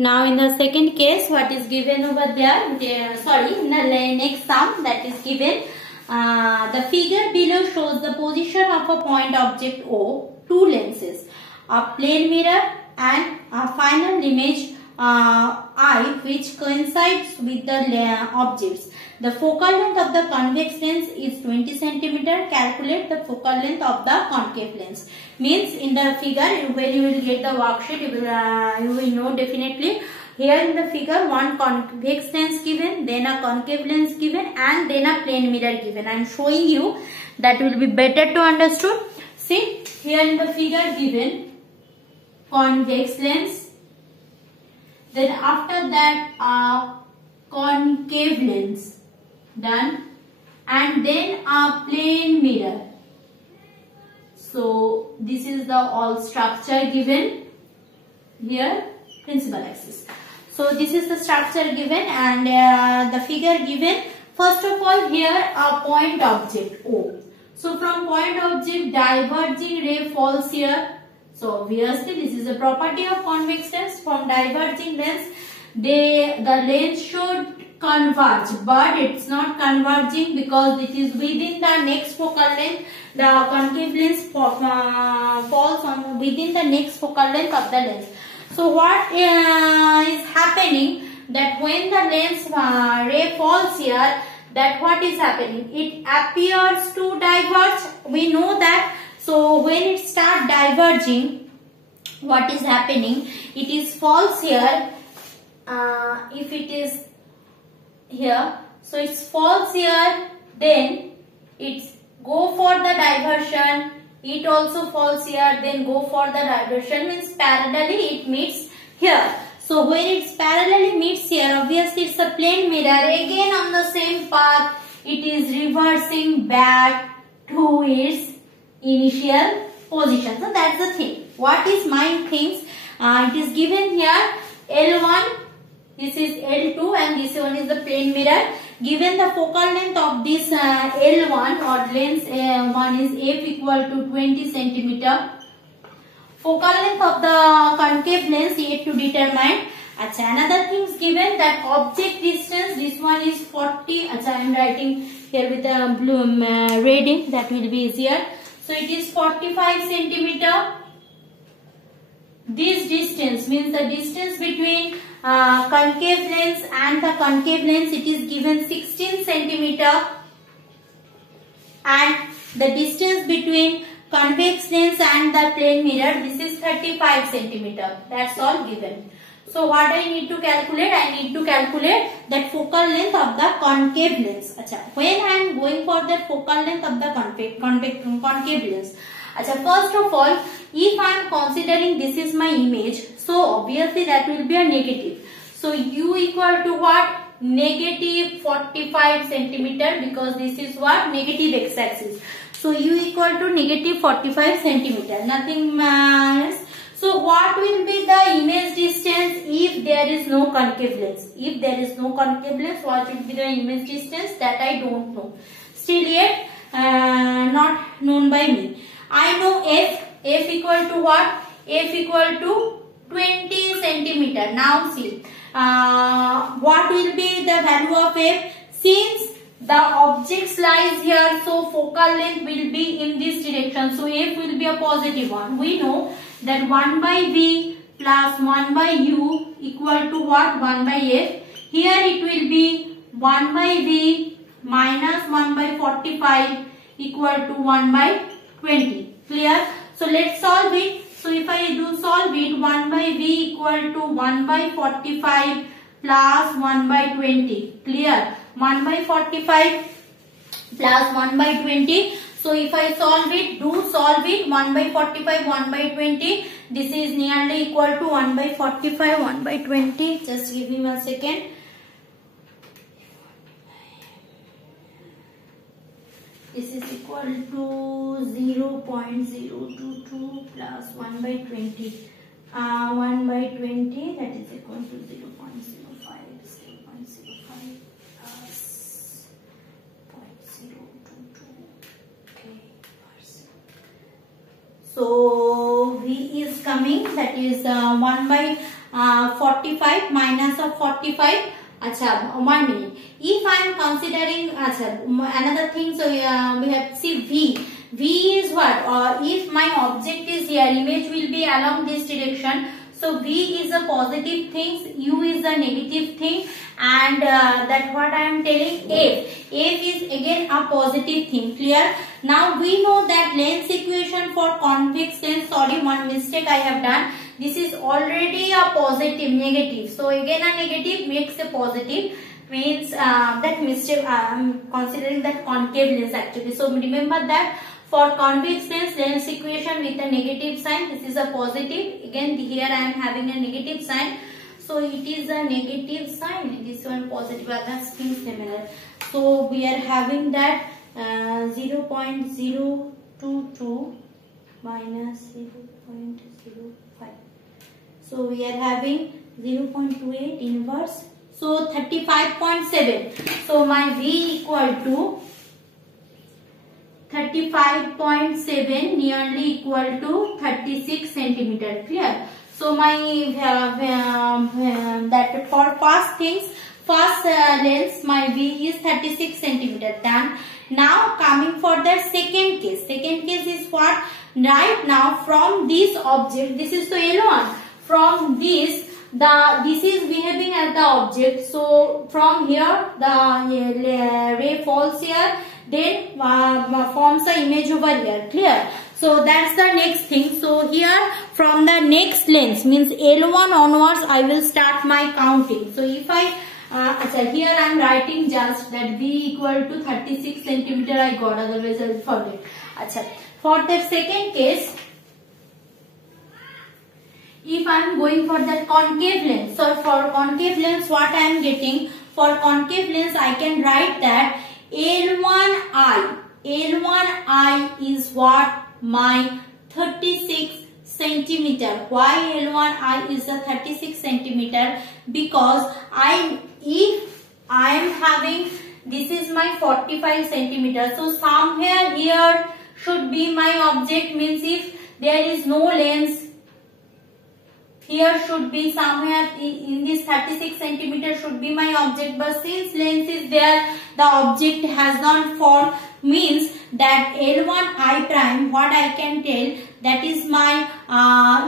Now in the second case, what is given over there? In the next sum that is given, the figure below shows the position of a point object O, two lenses, a plane mirror and a final image I, which coincides with the objects. The focal length of the convex lens is 20 cm. Calculate the focal length of the concave lens. Means in the figure, when you will get the worksheet, you will know definitely. Here in the figure, one convex lens given, then a concave lens given, and then a plane mirror given. I am showing you that will be better to understood. See, here in the figure given convex lens, then after that a concave lens done, and then a plane mirror. So this is the all structure given here, principal axis. So this is the structure given and the figure given. First of all, here a point object O. So from point object, diverging ray falls here. So obviously this is a property of convex lens. From diverging lens, the lens should converge, but it's not converging because it is within the next focal length. The concave lens falls on within the next focal length of the lens. So what is happening, that when the lens ray falls here, that what is happening, it appears to diverge. We know that. So when it starts diverging, what is happening, it is false here. If it is here, so it's false here, then it's go for the diversion. It also falls here, then go for the diversion, means parallelly it meets here. So when it's parallelly meets here, obviously it's a plane mirror. Again on the same path, it is reversing back to its initial position. So that's the thing. What is my things? It is given here L1, this is L2 and this one is the plane mirror. Given the focal length of this L1 or lens 1 is f equal to 20 cm. Focal length of the concave lens yet to determine. Another thing is given that object distance, this one is 40. I am writing here with the blue red ink, that will be easier. So it is 45 cm. This distance means the distance between concave lens and the concave lens, it is given 16 cm, and the distance between convex lens and the plane mirror, this is 35 cm. That's all given. So what I need to calculate? I need to calculate that focal length of the concave lens. When I am going for the focal length of the concave lens. First of all, if I am considering this is my image, so obviously that will be a negative. So u equal to what? Negative 45 cm, because this is what? Negative x-axis. So u equal to negative 45 cm. Nothing else. So what will be the image distance if there is no concave lens? If there is no concave lens, what will be the image distance? That I don't know. Still yet not known by me. I know f equal to what? F equal to 20 cm. Now see, what will be the value of f? Since the object lies here, so focal length will be in this direction. So f will be a positive one. We know that 1 by v plus 1 by u equal to what? 1 by f. Here it will be 1 by v minus 1 by 45 equal to 1 by 20. Clear? So let's solve it. So if I do solve it, 1 by v equal to 1 by 45 plus 1 by 20. Clear? 1 by 45 plus 1 by 20. So if I solve it, do solve it. 1 by 45, 1 by 20. This is nearly equal to 1 by 45, 1 by 20. Just give me a second. This is equal to 0.022 plus 1 by 20. 1 by 20, that is equal to 0.05. 0.05 plus 0.022. Okay. So V is coming, that is 1 by 45 minus of 45. Acha, 1 minute. If I am considering another thing, so we have to see V. V is what? If my object is here, image will be along this direction. So V is a positive thing, U is a negative thing, and that what I am telling F. F is again a positive thing. Clear? Now we know that length equation for convex lens. Sorry, one mistake I have done. This is already a positive, negative. So again a negative makes a positive. Means that mistake I am considering that concave lens actually. So remember that. For convex lens, lens equation with a negative sign, this is a positive. Again, here I am having a negative sign. So it is a negative sign. This one positive, others being similar. So we are having that 0.022 minus 0.05. So we are having 0.28 inverse. So 35.7. So my V equal to 35.7 nearly equal to 36 centimeter. Clear? So my that for first things, first lens, my V is 36 centimeter. Done. Now coming for the second case. Second case is what? Right now from this object, this is the L1. From this, this is behaving as the object. So from here, the ray falls here. Then forms the image over here. Clear? So that's the next thing. So here from the next lens means L1 onwards I will start my counting. So if I here I am writing just that V equal to 36 centimeter I got, otherwise I will forget. For the second case, if I am going for the concave lens, so for concave lens what I am getting? For concave lens I can write that L1I is what? My 36 centimeter. Why L1I is a 36 centimeter? Because if I am having, this is my 45 centimeter. So somewhere here should be my object, means if there is no lens, here should be somewhere in this 36 centimeter should be my object, but since lens is there, the object has not formed, means that L1I prime, what I can tell, that is my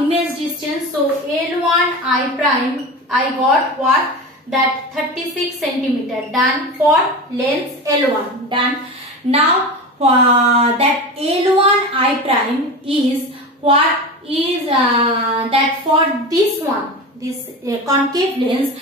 image distance. So L1I prime, I got what? That 36 centimeter. Done for lens L1. Done. Now that L1I prime is what? Is that for this one, this concave lens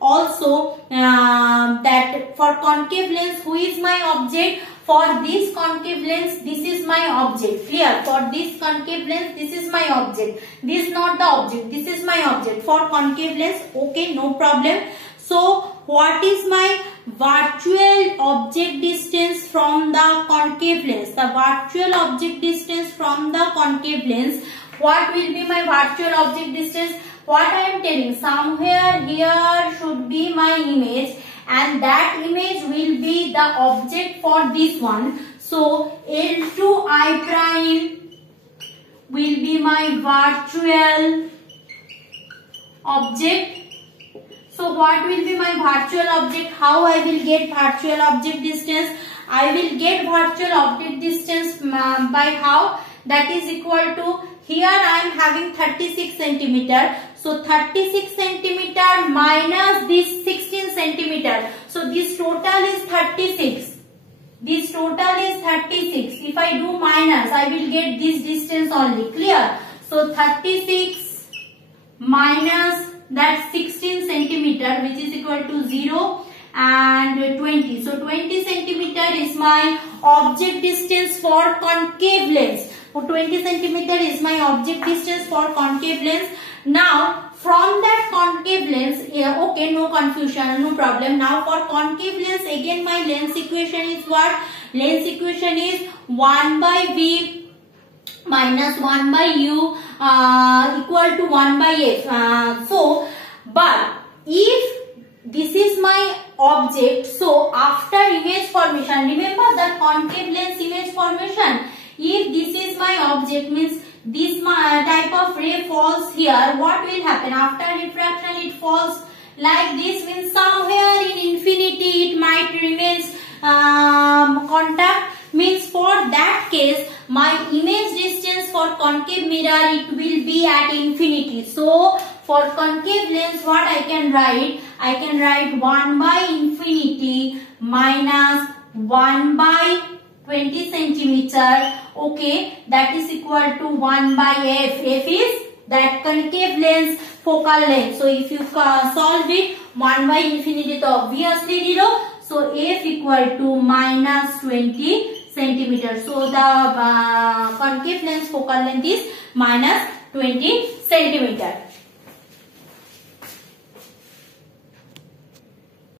also that for concave lens, who is my object? For this concave lens, this is my object. Clear? For this concave lens, this is my object. This is not the object, this is my object. For concave lens, okay, no problem. So what is my virtual object distance from the concave lens? The virtual object distance from the concave lens, what will be my virtual object distance? What I am telling, somewhere here should be my image, and that image will be the object for this one. So L2I prime will be my virtual object. So what will be my virtual object? How I will get virtual object distance? I will get virtual object distance by how? That is equal to, here I am having 36 centimeter. So 36 centimeter minus this 16 centimeter. So this total is 36. This total is 36. If I do minus, I will get this distance only. Clear? So 36 minus that 16 centimeter, which is equal to 0 and 20. So 20 centimeter is my object distance for concave lens. So 20 centimeter is my object distance for concave lens. Now from that concave lens, okay, no confusion, no problem. Now for concave lens, again my lens equation is what? Lens equation is 1 by V minus 1 by U equal to 1 by F. But if this is my object, so after image formation, remember the concave lens image formation. If this is my object, means this type of ray falls here, what will happen? After refraction it falls like this, means somewhere in infinity it might remains contact, means for that case my image distance for concave mirror it will be at infinity. So for concave lens what I can write? I can write 1 by infinity minus 1 by 20 centimeter. Okay, that is equal to 1 by f. F is that concave lens focal length. So if you solve it, 1 by infinity तो obviously 0. So f equal to minus 20 centimeter. So the concave lens focal length is minus 20 centimeter.